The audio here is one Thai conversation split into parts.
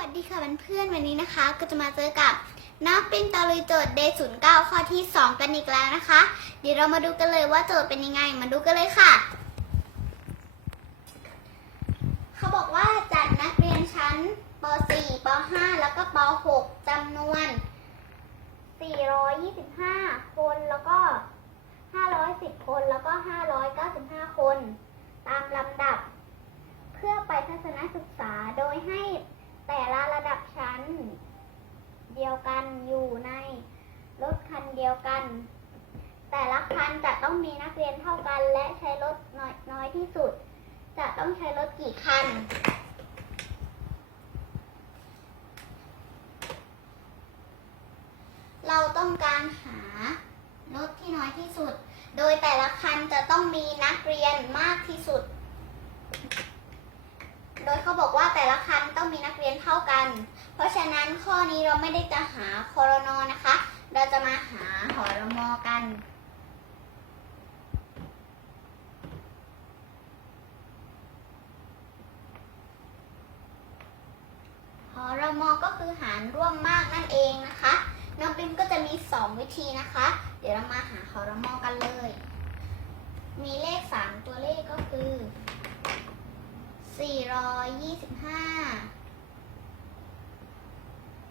วัสดีค่ะเพื่อนๆวันนี้นะคะ ก็จะมาเจอกับนักปิ้นตะลุยโจทย์ Day 09ข้อที่ 2 กันอีกแล้วนะคะ เดี๋ยวเรามาดูกันเลยว่าโจทย์เป็นยังไง มาดูกันเลยค่ะ เขาบอกว่าจัดนักเรียนชั้นป .4 ป .5 แล้วก็ป .6 จำนวน 425 คนแล้วก็ 510 คนแล้วก็ 595 คน ตามลำดับ เพื่อไปทัศนศึกษาโดยให้แต่ละระดับชั้น เดี ยวกันอยู่ในรถคันเดียวกัน แต่ละคันจะต้องมีนักเรียนเท่ากัน และใช้รถน้อยน้อยที่สุด จะต้องใช้รถกี่คัน เราต้องการหารถที่น้อยที่สุด โดยแต่ละคันจะต้องมีนักเรียนมากที่สุดโดยเขาบอกว่าแต่ละคันต้องมีนักเรียนเท่ากัน เพราะนั้นข้อนี้เราไม่ได้จะหาคอรนอนะคะ เราจะมาหาหอรมอกัน หอรมอก็คือหารร่วมมากนั่นเองนะคะ น้องปิมก็จะมี 2 วิธีนะคะ เดี๋ยวเรามาหาหอรมอกันเลย มีเลข 3 ตัวเลขก็คือ 425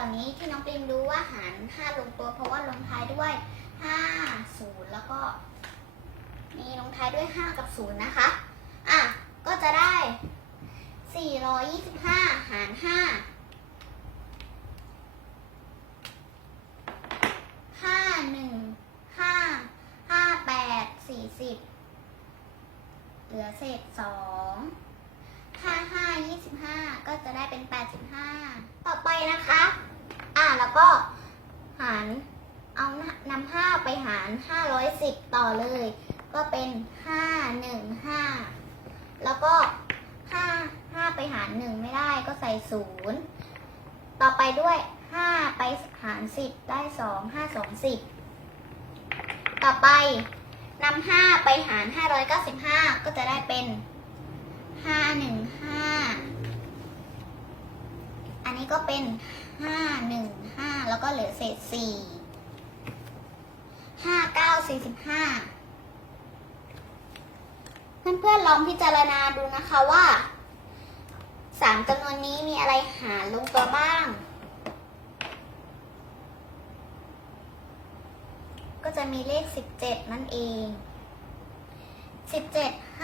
ลขเหล่านี้ที่น้องปริมรู้ว่าหาร5ลงตัวเพราะว่าลงท้ายด้วย5 0แล้วก็มีลงท้ายด้วย5กับ0นย์นะคะ อะ ก็จะได้425หาร5ห้าหนึ่งห้าห้าแปดสี่สิบเหลือเศษสองห้าห้ายี่สิบห้าก็จะได้เป็นแปดสิบห้าต่อไปนะคะ ก็หารเอานำห้าไปหารห้าร้อยสิบต่อเลย ก็เป็นห้าหนึ่งห้าแล้วก็ห้าห้าไปหารหนึ่งไม่ได้ก็ใส่ศูนย์ต่อไปด้วยห้าไปหารสิบได้สองห้าสองสิบต่อไปนำห้าไปหารห้าร้อยเก้าสิบห้าก็จะได้เป็นห้าหนึ่งห้าอันนี้ก็เป็น ห้าหนึ่งห้าแล้วก็เหลือเศษสี่ห้าเก้าสี่สิบห้าเพื่อนๆลองพิจารณาดูนะคะว่าสามจำนวนนี้มีอะไรหารลงตัวบ้าง ก็จะมีเลข17นั่นเอง17 5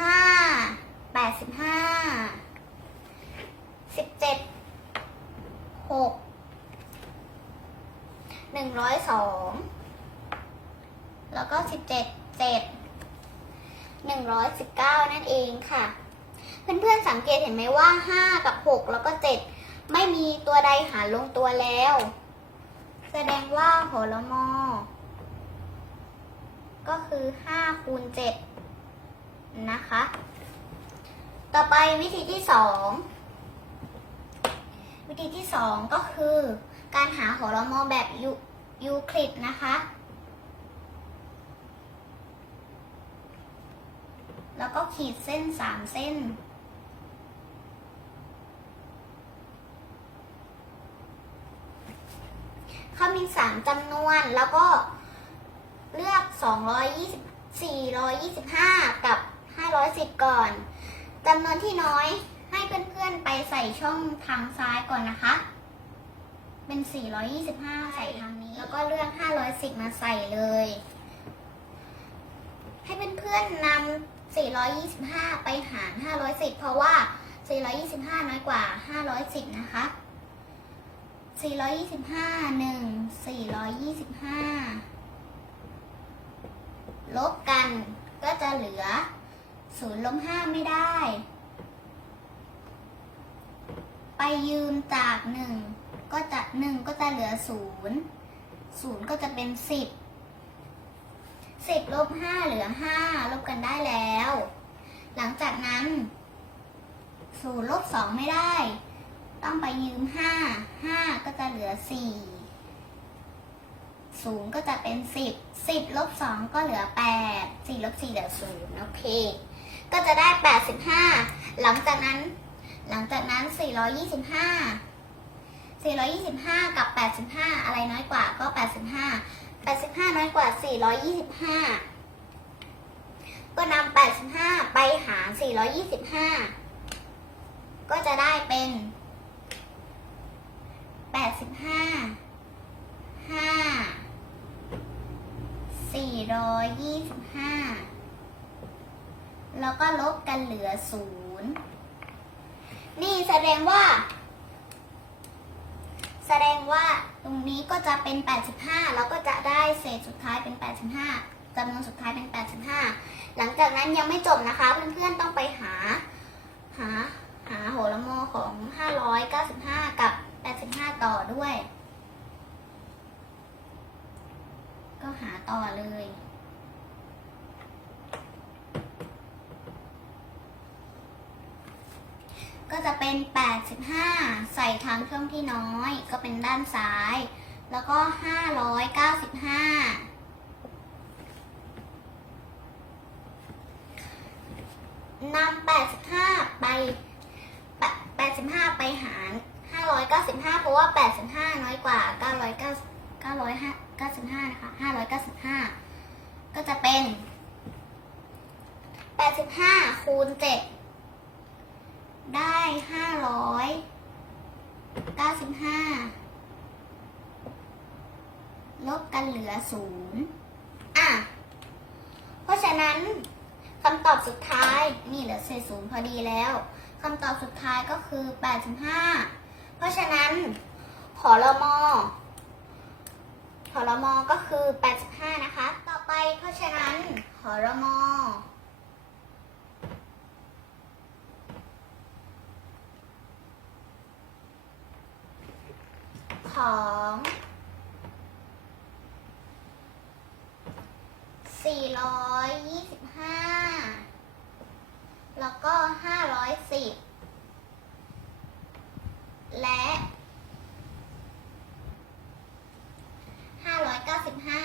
85 17 6 102แ่งร้อยสองแล้วก็17 7 119นั่นเองค่ะ เพื่อนๆสังเกตเห็นไหมว่า5กับ6แล้วก็7ไม่มีตัวใดหารลงตัวแล้ว แสดงว่าหอละมอก็คือ5คูณ7นะคะ ต่อไปวิธีที่2วิธีที่2ก็คือ การหาหอรมอแบบยู ยูคลิดนะคะ แล้วก็ขีดเส้น3เส้นเขามี3จำนวนแล้วก็เลือก 220 425 กับ 510 ก่อนจำนวนที่น้อยให้เพื่อนๆไปใส่ช่องทางซ้ายก่อนนะคะ เป็น 425 ใส่ทางนี้ แล้วก็เลือก510มาใส่เลย ให้เพื่อนๆนำ425 ไปหาร510เพราะว่า 425 น้อยกว่า510นะคะ 425 1 425 ลบกันก็จะเหลือศูนย์ลบห้าไม่ได้ ไปยืมจากหนึ่งก็จะหนึ่งก็จะเหลือศูนย์ ศูนย์ก็จะเป็นสิบสิบลบห้าเหลือห้าลบกันได้แล้ว หลังจากนั้นศูนย์ลบสองไม่ได้ ต้องไปยืมห้าห้าก็จะเหลือสี่ศูนย์ก็จะเป็นสิบสิบลบสองก็เหลือแปดสี่ลบสี่เหลือศูนย์โอเค ก็จะได้แปดสิบห้าหลังจากนั้น หลังจากนั้น425 425 กับ 85 อะไรน้อยกว่าก็ 85 85 น้อยกว่า 425 ก็นำ85 ไปหาร 425 ก็จะได้เป็น 85 5 425 แล้วก็ลบกันเหลือ 0 นี่แสดงว่า แสดงว่าตรงนี้ก็จะเป็น 85 แล้วก็จะได้เศษสุดท้ายเป็น 85จำนวนสุดท้ายเป็น 85 หลังจากนั้นยังไม่จบนะคะ เพื่อนๆต้องไปหา หา หาโหรโมของ 595 กับ 85 ต่อด้วย ก็หาต่อเลยก็จะเป็น 85ใส่ ทางช่องที่น้อยก็เป็นด้านซ้าย แล้วก็ 595นำ85 ไป 85 ไปหาร 595 เพราะว่า 85 น้อยกว่า 99 995 นะคะ 595 ก็จะเป็น 85 คูณ 7 ได้ห้าร้อย เก้าสิบห้าลบกันเหลือศูนย์อะ เพราะฉะนั้นคำตอบสุดท้ายนี่เหลือเศษศูนย์พอดีแล้วคำตอบสุดท้ายก็คือแปดสิบห้าเพราะฉะนั้นขอรมอขอรมอก็คือแปดสิบห้านะคะ ต่อไปเพราะฉะนั้นขอรมอ ของสี่ร้อยยี่สิบห้าแล้วก็ห้าร้อยสิบและห้าร้อยเก้าสิบห้า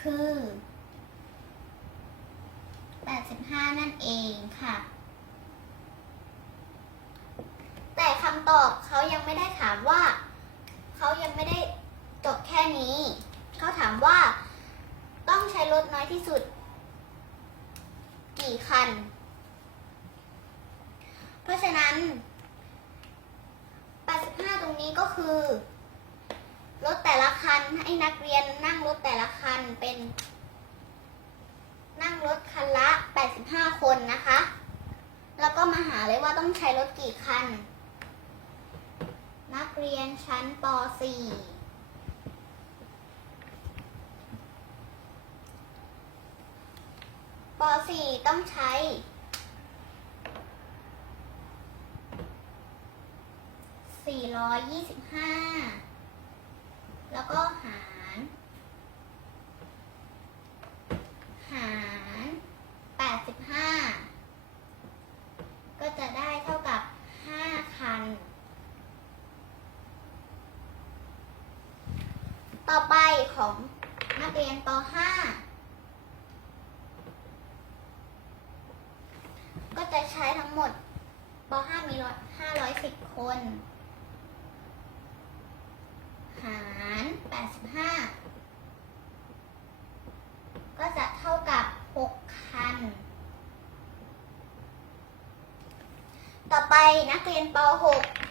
คือแปดสิบห้านั่นเองค่ะ แต่อบเขายังไม่ได้ถามว่า เขายังไม่ได้จบแค่นี้ เขาถามว่า ต้องใช้รถน้อยที่สุด กี่คัน เพราะฉะนั้น 85 ตรงนี้ก็คือ รถแต่ละคันให้นักเรียนนั่งรถแต่ละคันเป็น นั่งรถคันละ 85 คนนะคะ แล้วก็มาหาเลยว่าต้องใช้รถกี่คัน นักเรียนชั้นป .4 ป .4 ต้องใช้ 425 แล้วก็หาร หาร 85 ก็จะได้เท่ากับ 5 คัน ต่อไปของนักเรียนป .5 ก็จะใช้ทั้งหมดป .5 มีร้อย510คน หาร85ก็จะเท่ากับ6คัน ต่อไปนักเรียนป .6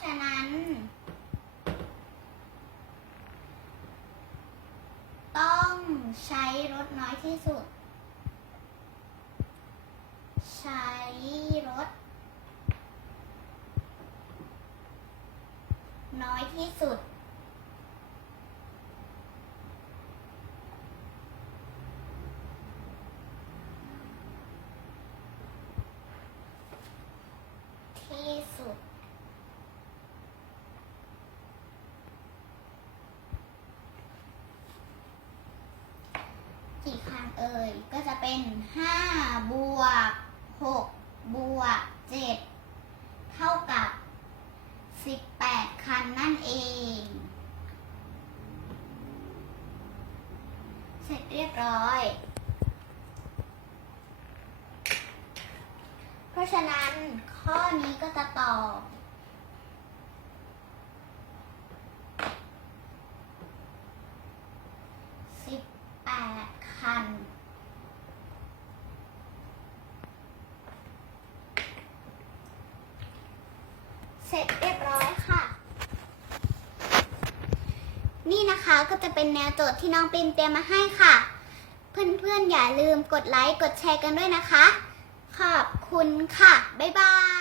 ฉะนั้น ต้องใช้รถน้อยที่สุด ใช้รถ น้อยที่สุด เอ่ย ก็จะเป็นห้าบวกหกบวกเจ็ดเท่ากับสิบแปดคันนั่นเอง เสร็จเรียบร้อย เพราะฉะนั้นข้อนี้ก็จะตอบสิบแปดคัน เสร็จเรียบร้อยค่ะ นี่นะคะก็จะเป็นแนวโจทย์ที่น้องปิมเตรียมมาให้ค่ะ เพื่อนๆอย่าลืมกดไลค์กดแชร์กันด้วยนะคะ ขอบคุณค่ะ บ๊ายบาย